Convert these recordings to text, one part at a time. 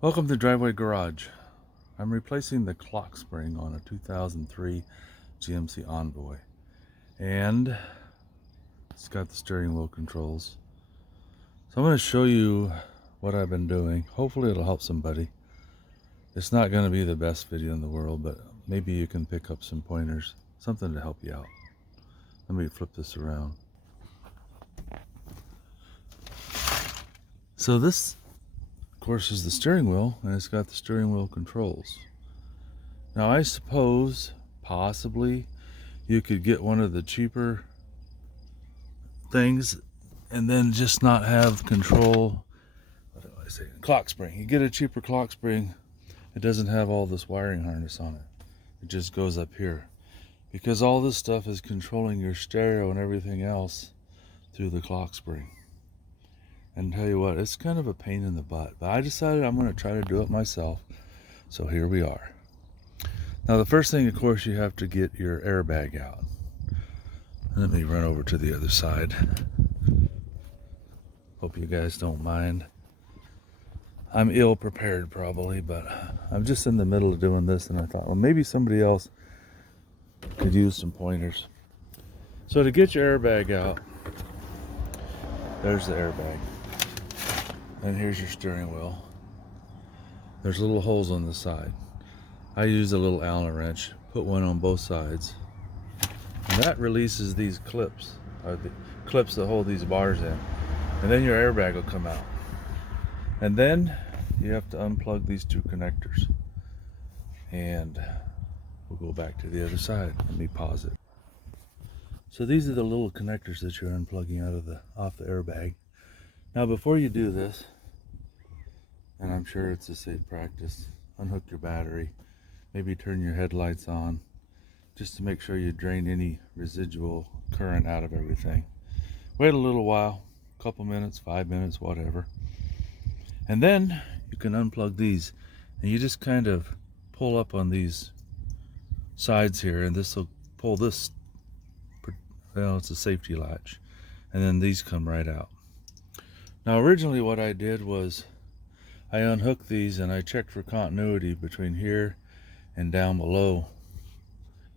Welcome to Driveway Garage. I'm replacing the clock spring on a 2003 GMC Envoy, and it's got the steering wheel controls. So I'm going to show you what I've been doing. Hopefully it'll help somebody. It's not going to be the best video in the world, but maybe you can pick up some pointers, something to help you out. Let me flip this around. So this, of course, is the steering wheel, and it's got the steering wheel controls. Now I suppose possibly you could get one of the cheaper things and then just not have control. What do I say? Clock spring. You get a cheaper clock spring, it doesn't have all this wiring harness on it. It just goes up here, because all this stuff is controlling your stereo and everything else through the clock spring. And tell you what, it's kind of a pain in the butt, but I decided I'm going to try to do it myself. So here we are. Now the first thing, of course, you have to get your airbag out. Let me run over to the other side. Hope you guys don't mind. I'm ill prepared probably, but I'm just in the middle of doing this, and I thought, well, maybe somebody else could use some pointers. So to get your airbag out, there's the airbag. And here's your steering wheel. There's little holes on the side. I used a little Allen wrench, put one on both sides. And that releases these clips, or the clips that hold these bars in. And then your airbag will come out. And then you have to unplug these two connectors. And we'll go back to the other side. Let me pause it. So these are the little connectors that you're unplugging off the airbag. Now before you do this, and I'm sure it's a safe practice, unhook your battery, maybe turn your headlights on, just to make sure you drain any residual current out of everything. Wait a little while, a couple minutes, 5 minutes, whatever. And then you can unplug these, and you just kind of pull up on these sides here, and this will pull this, well, it's a safety latch, and then these come right out. Now originally what I did was I unhooked these and I checked for continuity between here and down below,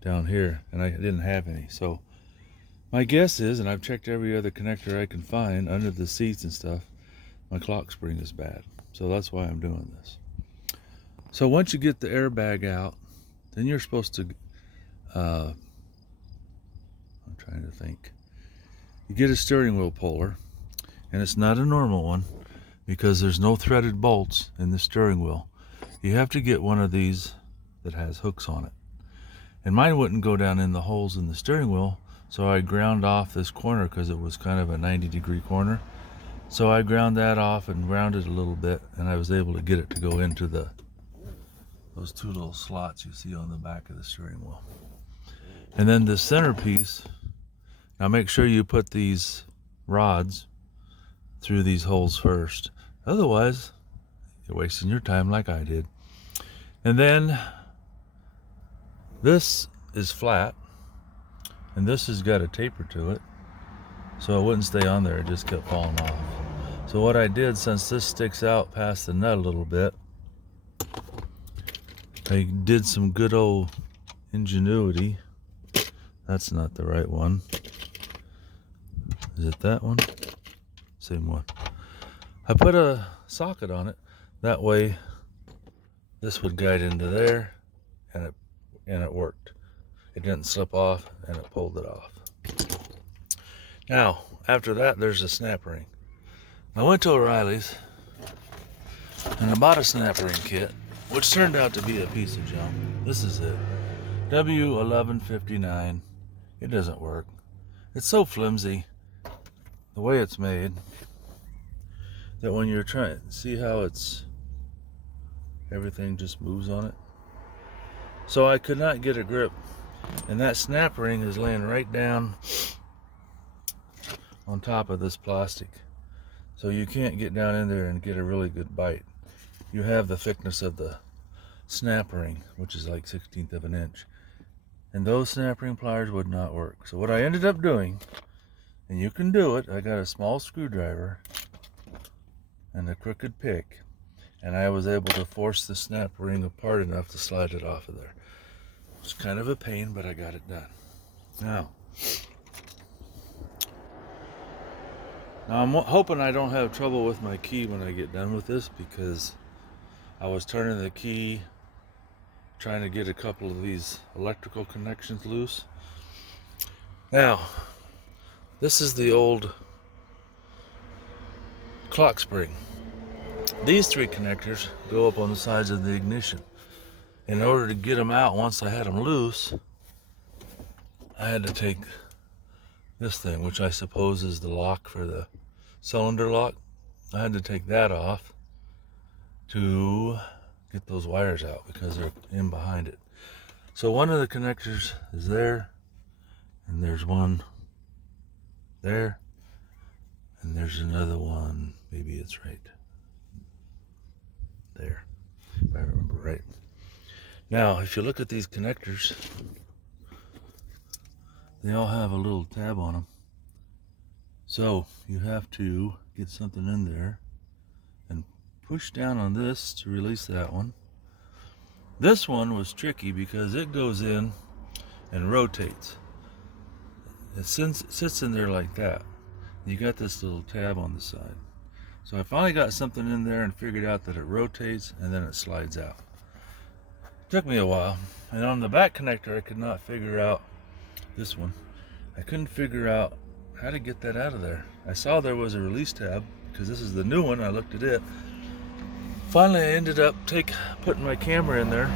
down here, and I didn't have any. So my guess is, and I've checked every other connector I can find under the seats and stuff, my clock spring is bad. So that's why I'm doing this. So once you get the airbag out, then you're supposed to, I'm trying to think. You get a steering wheel puller, and it's not a normal one because there's no threaded bolts in the steering wheel. You have to get one of these that has hooks on it. And mine wouldn't go down in the holes in the steering wheel, so I ground off this corner because it was kind of a 90-degree corner. So I ground that off and grounded a little bit, and I was able to get it to go into those two little slots you see on the back of the steering wheel. And then the centerpiece, now make sure you put these rods through these holes first. Otherwise, you're wasting your time like I did. And then this is flat, and this has got a taper to it, so it wouldn't stay on there, it just kept falling off. So what I did, since this sticks out past the nut a little bit, I did some good old ingenuity. That's not the right one. Is it that one? Same one. I put a socket on it. That way this would guide into there, and it worked. It didn't slip off, and it pulled it off. Now, after that, there's a snap ring. I went to O'Reilly's and I bought a snap ring kit, which turned out to be a piece of junk. This is it. W1159. It doesn't work. It's so flimsy, the way it's made, that when you're trying, see how everything just moves on it? So I could not get a grip, and that snap ring is laying right down on top of this plastic. So you can't get down in there and get a really good bite. You have the thickness of the snap ring, which is like 1/16 of an inch. And those snap ring pliers would not work. So what I ended up doing, and you can do it, I got a small screwdriver and a crooked pick, and I was able to force the snap ring apart enough to slide it off of there. It's kind of a pain, but I got it done. Now I'm hoping I don't have trouble with my key when I get done with this, because I was turning the key trying to get a couple of these electrical connections loose. Now, this is the old clock spring. These 3 connectors go up on the sides of the ignition. In order to get them out, once I had them loose, I had to take this thing, which I suppose is the lock for the cylinder lock. I had to take that off to get those wires out because they're in behind it. So one of the connectors is there, and there's one there, and there's another one, maybe it's right there, if I remember right. Now, if you look at these connectors, they all have a little tab on them. So you have to get something in there and push down on this to release that one. This one was tricky because it goes in and rotates. It sits in there like that. You got this little tab on the side. So I finally got something in there and figured out that it rotates and then it slides out. Took me a while, and on the back connector I could not figure out this one. I couldn't figure out how to get that out of there. I saw there was a release tab because this is the new one. I looked at it. Finally, I ended up putting my camera in there,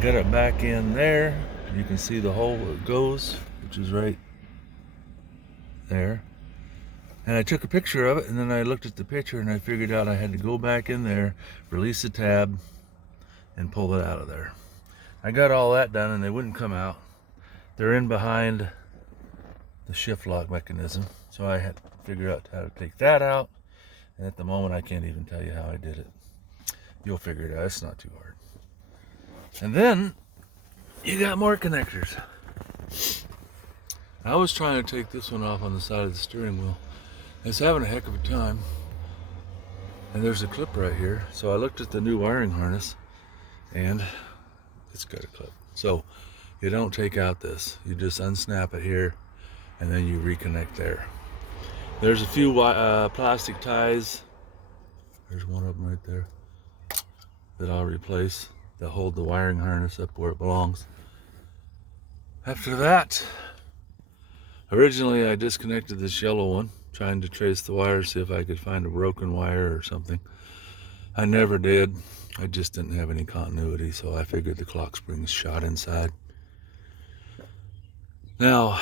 got it back in there. You can see the hole it goes, which is right there. And I took a picture of it, and then I looked at the picture and I figured out I had to go back in there, release the tab, and pull it out of there. I got all that done and they wouldn't come out. They're in behind the shift lock mechanism. So I had to figure out how to take that out. And at the moment, I can't even tell you how I did it. You'll figure it out. It's not too hard. And then you got more connectors. I was trying to take this one off on the side of the steering wheel. It's having a heck of a time. And there's a clip right here. So I looked at the new wiring harness, and it's got a clip. So you don't take out this. You just unsnap it here, and then you reconnect there. There's a few plastic ties. There's one of them right there that I'll replace that hold the wiring harness up where it belongs. After that, originally I disconnected this yellow one, trying to trace the wires, see if I could find a broken wire or something. I never did. I just didn't have any continuity, so I figured the clock spring is shot inside. Now,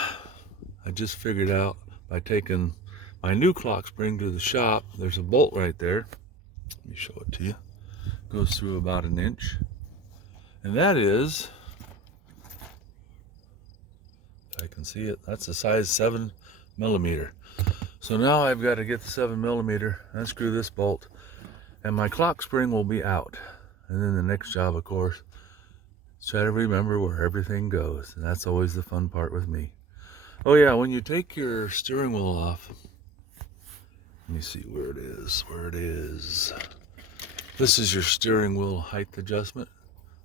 I just figured out by taking my new clock spring to the shop, there's a bolt right there. Let me show it to you. It goes through about 1 inch. And that is, if I can see it, that's a size 7mm. So now I've got to get the 7mm, unscrew this bolt, and my clock spring will be out. And then the next job, of course, is try to remember where everything goes. And that's always the fun part with me. Oh yeah, when you take your steering wheel off, let me see where it is. This is your steering wheel height adjustment.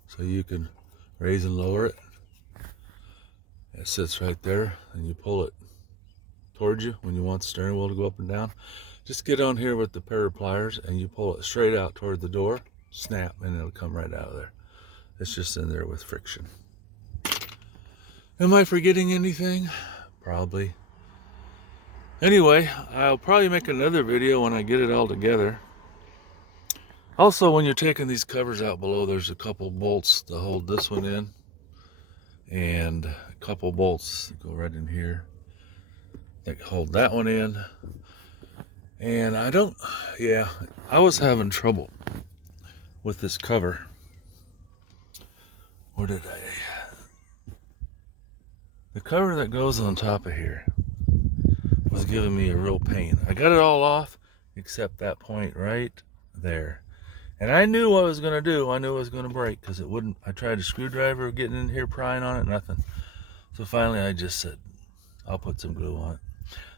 So you can raise and lower it. It sits right there, and you pull it towards you when you want the steering wheel to go up and down. Just get on here with the pair of pliers and you pull it straight out toward the door, snap, and it'll come right out of there. It's just in there with friction. Am I forgetting anything? Probably. Anyway, I'll probably make another video when I get it all together. Also, when you're taking these covers out below, there's a couple bolts to hold this one in, and a couple bolts that go right in here that hold that one in. And I was having trouble with this cover. Where did the cover that goes on top of here was giving me a real pain. I got it all off except that point right there. And I knew what I was going to do. I knew it was going to break because it wouldn't. I tried a screwdriver getting in here, prying on it, nothing. So finally I just said, I'll put some glue on it.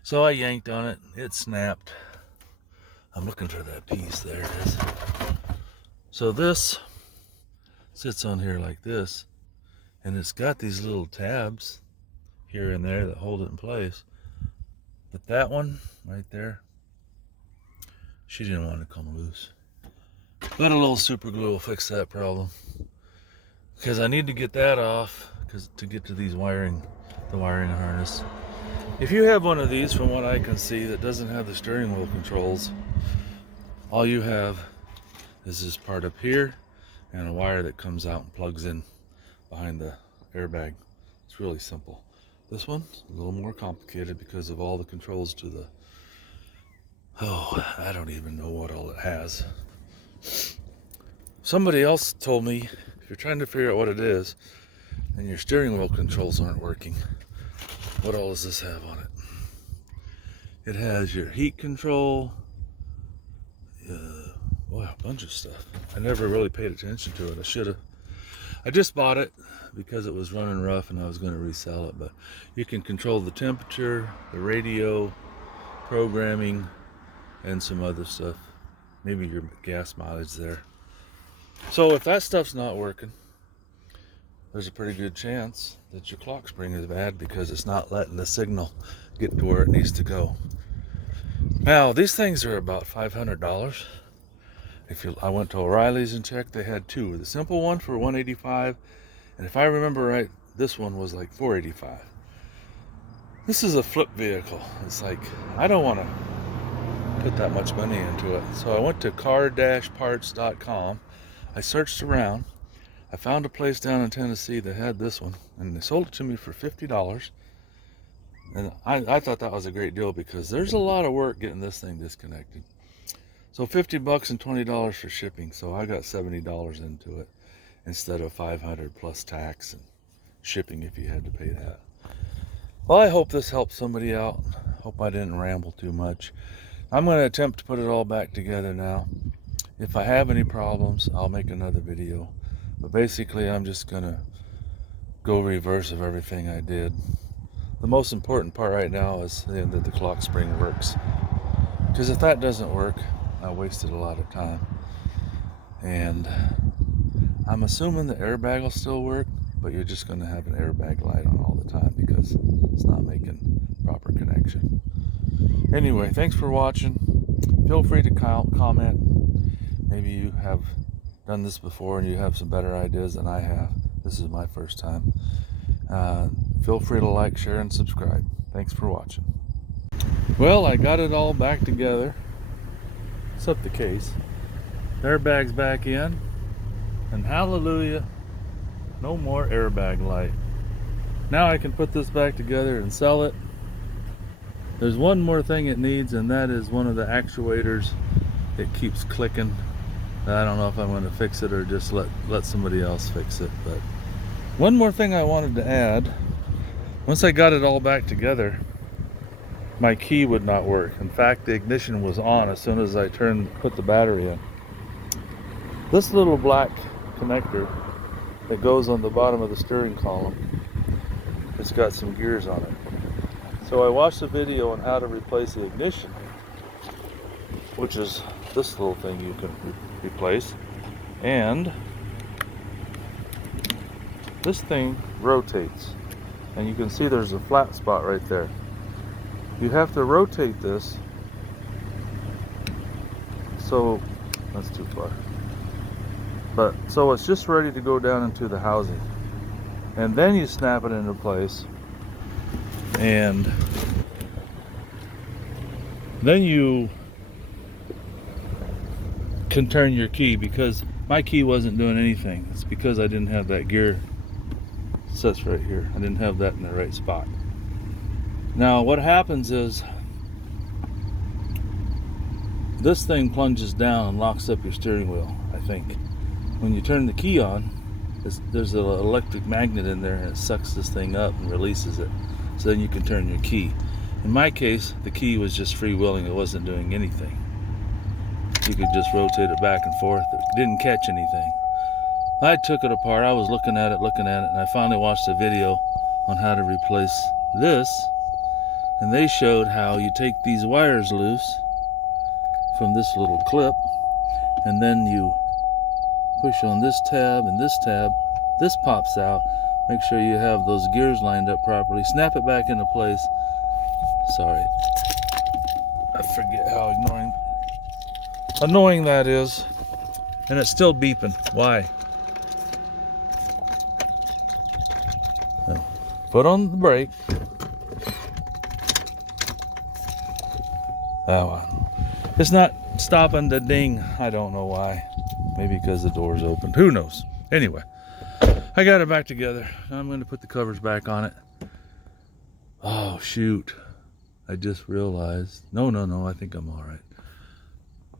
So I yanked on it. It snapped. I'm looking for that piece. There it is. So this sits on here like this, and it's got these little tabs here and there that hold it in place. But that one right there, she didn't want to come loose. But a little super glue will fix that problem, because I need to get that off to get to these the wiring harness. If you have one of these, from what I can see, that doesn't have the steering wheel controls, all you have is this part up here and a wire that comes out and plugs in behind the airbag. It's really simple. This one's a little more complicated because of all the controls to the, I don't even know what all it has. Somebody else told me, if you're trying to figure out what it is and your steering wheel controls aren't working, what all does this have on it? It has your heat control, a bunch of stuff. I never really paid attention to it. I should have. I just bought it because it was running rough and I was going to resell it. But you can control the temperature, the radio, programming, and some other stuff. Maybe your gas mileage there. So if that stuff's not working, there's a pretty good chance that your clock spring is bad, because it's not letting the signal get to where it needs to go. Now, these things are about $500. I went to O'Reilly's and checked, they had two. The simple one for $185, and if I remember right, this one was like $485. This is a flip vehicle. It's like, I don't want to put that much money into it. So I went to car-parts.com. I searched around. I found a place down in Tennessee that had this one, and they sold it to me for $50. And I thought that was a great deal, because there's a lot of work getting this thing disconnected. So $50 and $20 for shipping. So I got $70 into it instead of $500 plus tax and shipping if you had to pay that. Well, I hope this helps somebody out. Hope I didn't ramble too much. I'm going to attempt to put it all back together now. If I have any problems, I'll make another video. But basically, I'm just going to go reverse of everything I did. The most important part right now is that the clock spring works. Because if that doesn't work, I wasted a lot of time. And I'm assuming the airbag will still work, but you're just going to have an airbag light on all the time because it's not making proper connection. Anyway, thanks for watching. Feel free to comment. Maybe you have done this before and you have some better ideas than I have. This is my first time. Feel free to like, share, and subscribe. Thanks for watching. Well, I got it all back together, except the case. Airbag's back in, and hallelujah, no more airbag light. Now I can put this back together and sell it. There's one more thing it needs, and that is one of the actuators. It keeps clicking. I don't know if I'm going to fix it or just let somebody else fix it. But one more thing I wanted to add. Once I got it all back together, my key would not work. In fact, the ignition was on as soon as I put the battery in. This little black connector that goes on the bottom of the steering column, it's got some gears on it. So I watched a video on how to replace the ignition, which is this little thing you can replace, and this thing rotates, and you can see there's a flat spot right there. You have to rotate this, so that's too far, but so it's just ready to go down into the housing, and then you snap it into place, and then you can turn your key, because my key wasn't doing anything. It's because I didn't have that gear. It sits right here. I didn't have that in the right spot. Now what happens is this thing plunges down and locks up your steering wheel, I think. When you turn the key on, there's an electric magnet in there, and it sucks this thing up and releases it. So then you can turn your key. In my case, the key was just freewheeling. It wasn't doing anything. You could just rotate it back and forth. It didn't catch anything. I took it apart. I was looking at it, and I finally watched a video on how to replace this. And they showed how you take these wires loose, from this little clip, and then you push on this tab and this tab. This pops out. Make sure you have those gears lined up properly. Snap it back into place. Sorry, I forget how annoying that is. And it's still beeping. Why? Put on the brake. Oh, it's not stopping to ding. I don't know why. Maybe because the door's open. Who knows? Anyway, I got it back together. Now I'm going to put the covers back on it. Oh, shoot. I just realized. No. I think I'm all right.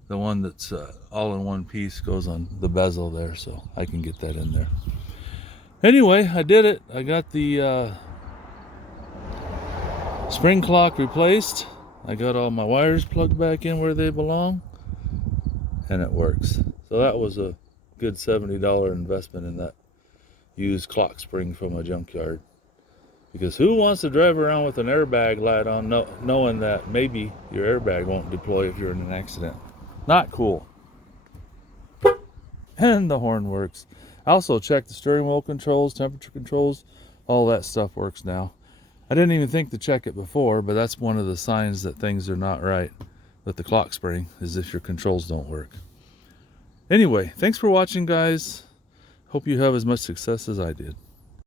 The one that's all in one piece goes on the bezel there, so I can get that in there. Anyway, I did it. I got the spring clock replaced. I got all my wires plugged back in where they belong, and it works. So that was a good $70 investment in that used clock spring from a junkyard. Because who wants to drive around with an airbag light on knowing that maybe your airbag won't deploy if you're in an accident? Not cool. And the horn works. I also checked the steering wheel controls, temperature controls, all that stuff works now. I didn't even think to check it before, but that's one of the signs that things are not right with the clock spring, is if your controls don't work. Anyway, thanks for watching, guys. Hope you have as much success as I did.